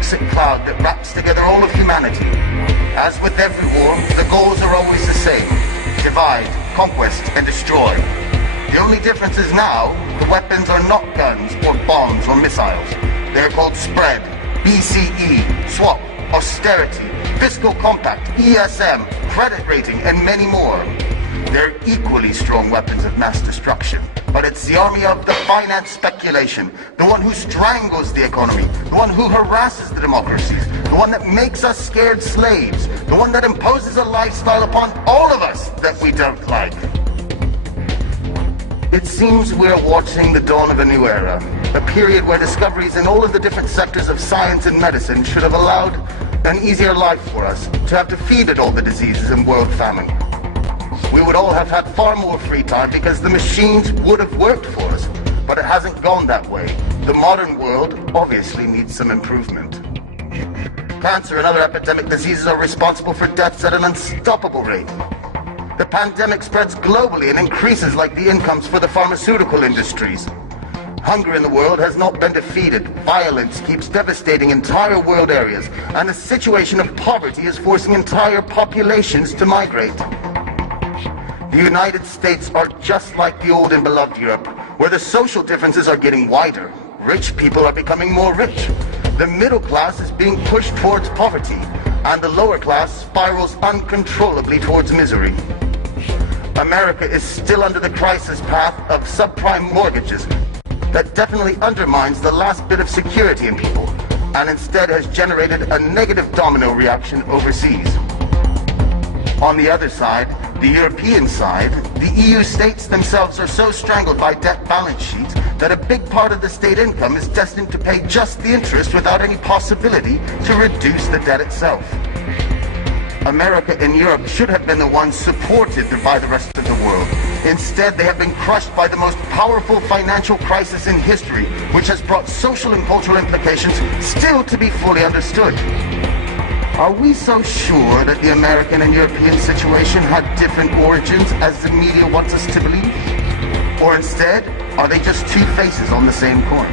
toxic cloud that wraps together all of humanity. As with every war, the goals are always the same: divide, conquest, and destroy. The only difference is now, the weapons are not guns or bombs or missiles. They are called spread, BCE, swap, austerity, fiscal compact, ESM, credit rating, and many more. They're equally strong weapons of mass destruction. But it's the army of the finance speculation, the one who strangles the economy, the one who harasses the democracies, the one that makes us scared slaves, the one that imposes a lifestyle upon all of us that we don't like. It seems we're watching the dawn of a new era, a period where discoveries in all of the different sectors of science and medicine should have allowed an easier life for us, to have defeated all the diseases and world famine. We would all have had far more free time because the machines would have worked for us, but it hasn't gone that way. The modern world obviously needs some improvement. Cancer and other epidemic diseases are responsible for deaths at an unstoppable rate. The pandemic spreads globally and increases like the incomes for the pharmaceutical industries. Hunger in the world has not been defeated. Violence keeps devastating entire world areas, and the situation of poverty is forcing entire populations to migrate. The United States are just like the old and beloved Europe, where the social differences are getting wider. Rich people are becoming more rich. The middle class is being pushed towards poverty, and the lower class spirals uncontrollably towards misery. America is still under the crisis path of subprime mortgages that definitely undermines the last bit of security in people, and instead has generated a negative domino reaction overseas. On the other side, the European side, the EU states themselves are so strangled by debt balance sheets that a big part of the state income is destined to pay just the interest without any possibility to reduce the debt itself. America and Europe should have been the ones supported by the rest of the world. Instead, they have been crushed by the most powerful financial crisis in history, which has brought social and cultural implications still to be fully understood. Are we so sure that the American and European situation had different origins as the media wants us to believe? Or instead, are they just two faces on the same coin?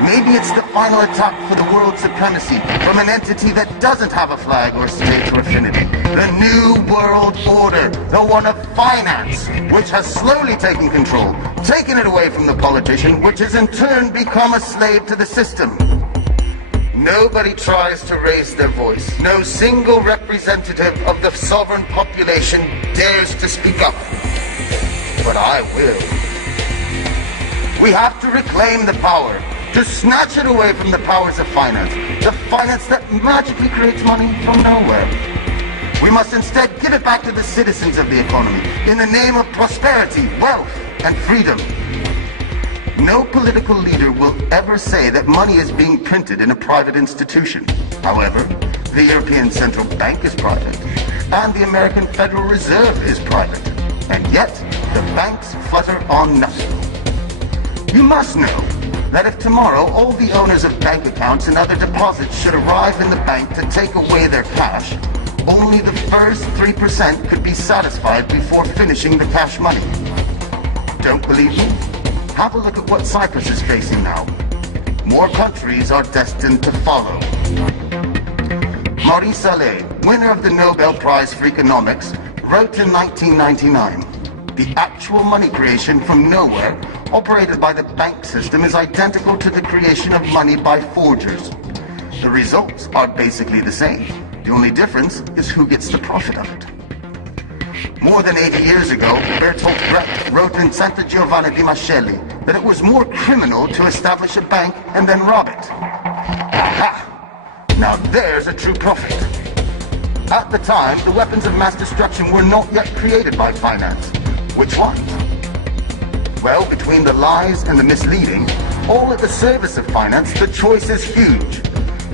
Maybe it's the final attack for the world supremacy from an entity that doesn't have a flag or state or affinity. The New World Order, the one of finance, which has slowly taken control, taken it away from the politician, which has in turn become a slave to the system. Nobody tries to raise their voice. No single representative of the sovereign population dares to speak up. But I will. We have to reclaim the power, to snatch it away from the powers of finance, the finance that magically creates money from nowhere. We must instead give it back to the citizens of the economy in the name of prosperity, wealth, and freedom. No political leader will ever say that money is being printed in a private institution. However, the European Central Bank is private, and the American Federal Reserve is private, and yet the banks flutter on nothing. You must know that if tomorrow all the owners of bank accounts and other deposits should arrive in the bank to take away their cash, only the first 3% could be satisfied before finishing the cash money. Don't believe me? Have a look at what Cyprus is facing now. More countries are destined to follow. Maurice Allais, winner of the Nobel Prize for Economics, wrote in 1999, "The actual money creation from nowhere operated by the bank system is identical to the creation of money by forgers. The results are basically the same. The only difference is who gets the profit of it." More than 80 years ago, Bertolt Brecht wrote in Santa Giovanna di Mascelli that it was more criminal to establish a bank and then rob it. Aha! Now there's a true prophet. At the time, the weapons of mass destruction were not yet created by finance. Which ones? Well, between the lies and the misleading, all at the service of finance, the choice is huge.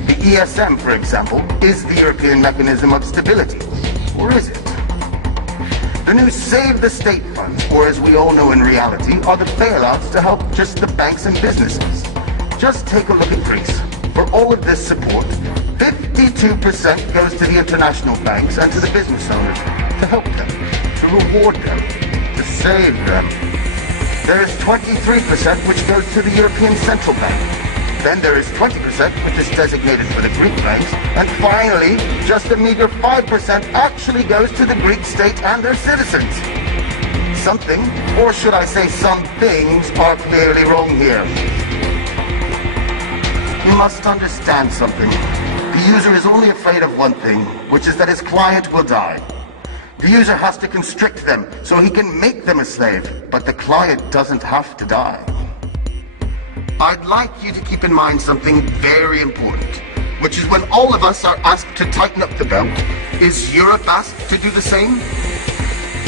The ESM, for example, is the European mechanism of stability. Or is it? The new Save the State funds, or as we all know in reality, are the bailouts to help just the banks and businesses. Just take a look at Greece. For all of this support, 52% goes to the international banks and to the business owners to help them, to reward them, to save them. There is 23% which goes to the European Central Bank. Then there is 20%, which is designated for the Greek banks. And finally, just a meager 5% actually goes to the Greek state and their citizens. Something, or should I say some things, are clearly wrong here. You must understand something. The user is only afraid of one thing, which is that his client will die. The user has to constrict them so he can make them a slave, but the client doesn't have to die. I'd like you to keep in mind something very important, which is when all of us are asked to tighten up the belt, is Europe asked to do the same?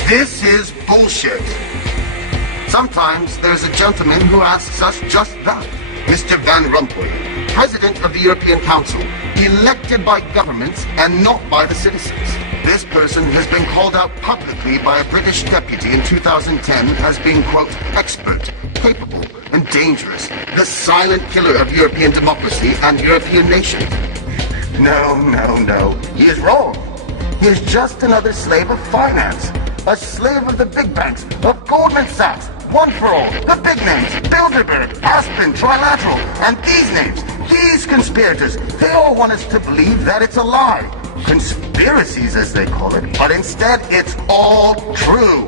This is bullshit. Sometimes there's a gentleman who asks us just that. Mr. Van Rompuy, President of the European Council, elected by governments and not by the citizens. This person has been called out publicly by a British deputy in 2010 as being, quote, expert, capable, and dangerous, the silent killer of European democracy and European nations. No. He is wrong. He is just another slave of finance. A slave of the big banks, of Goldman Sachs, One for All, the big names, Bilderberg, Aspen, Trilateral, and these names, these conspirators, they all want us to believe that it's a lie. Conspiracies, as they call it, but instead it's all true.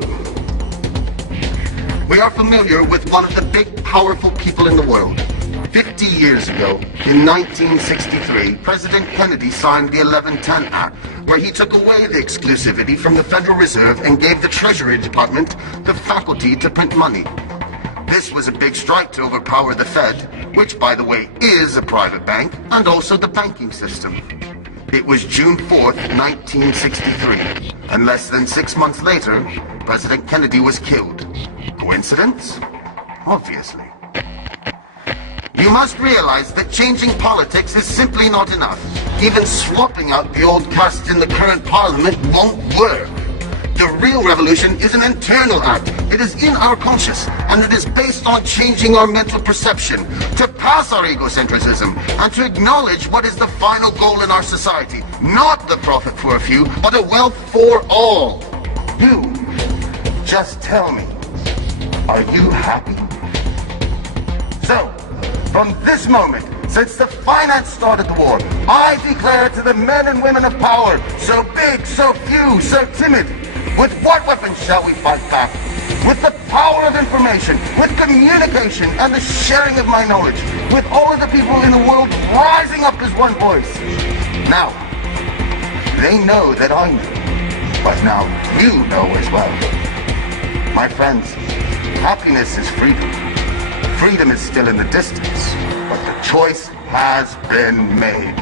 We are familiar with one of the big, powerful people in the world. 50 years ago, in 1963, President Kennedy signed the 1110 Act, where he took away the exclusivity from the Federal Reserve and gave the Treasury Department the faculty to print money. This was a big strike to overpower the Fed, which, by the way, is a private bank, and also the banking system. It was June 4th, 1963, and less than 6 months later, President Kennedy was killed. Coincidence? Obviously. You must realize that changing politics is simply not enough. Even swapping out the old castes in the current parliament won't work. The real revolution is an internal act. It is in our conscious, and it is based on changing our mental perception, to pass our egocentrism, and to acknowledge what is the final goal in our society. Not the profit for a few, but a wealth for all. You, just tell me, are you happy? So, from this moment, since the finance started the war, I declare to the men and women of power, so big, so few, so timid, with what weapons shall we fight back? With the power of information, with communication, and the sharing of my knowledge, with all of the people in the world rising up as one voice. Now, they know that I know, but now you know as well. My friends, happiness is freedom. Freedom is still in the distance, but the choice has been made.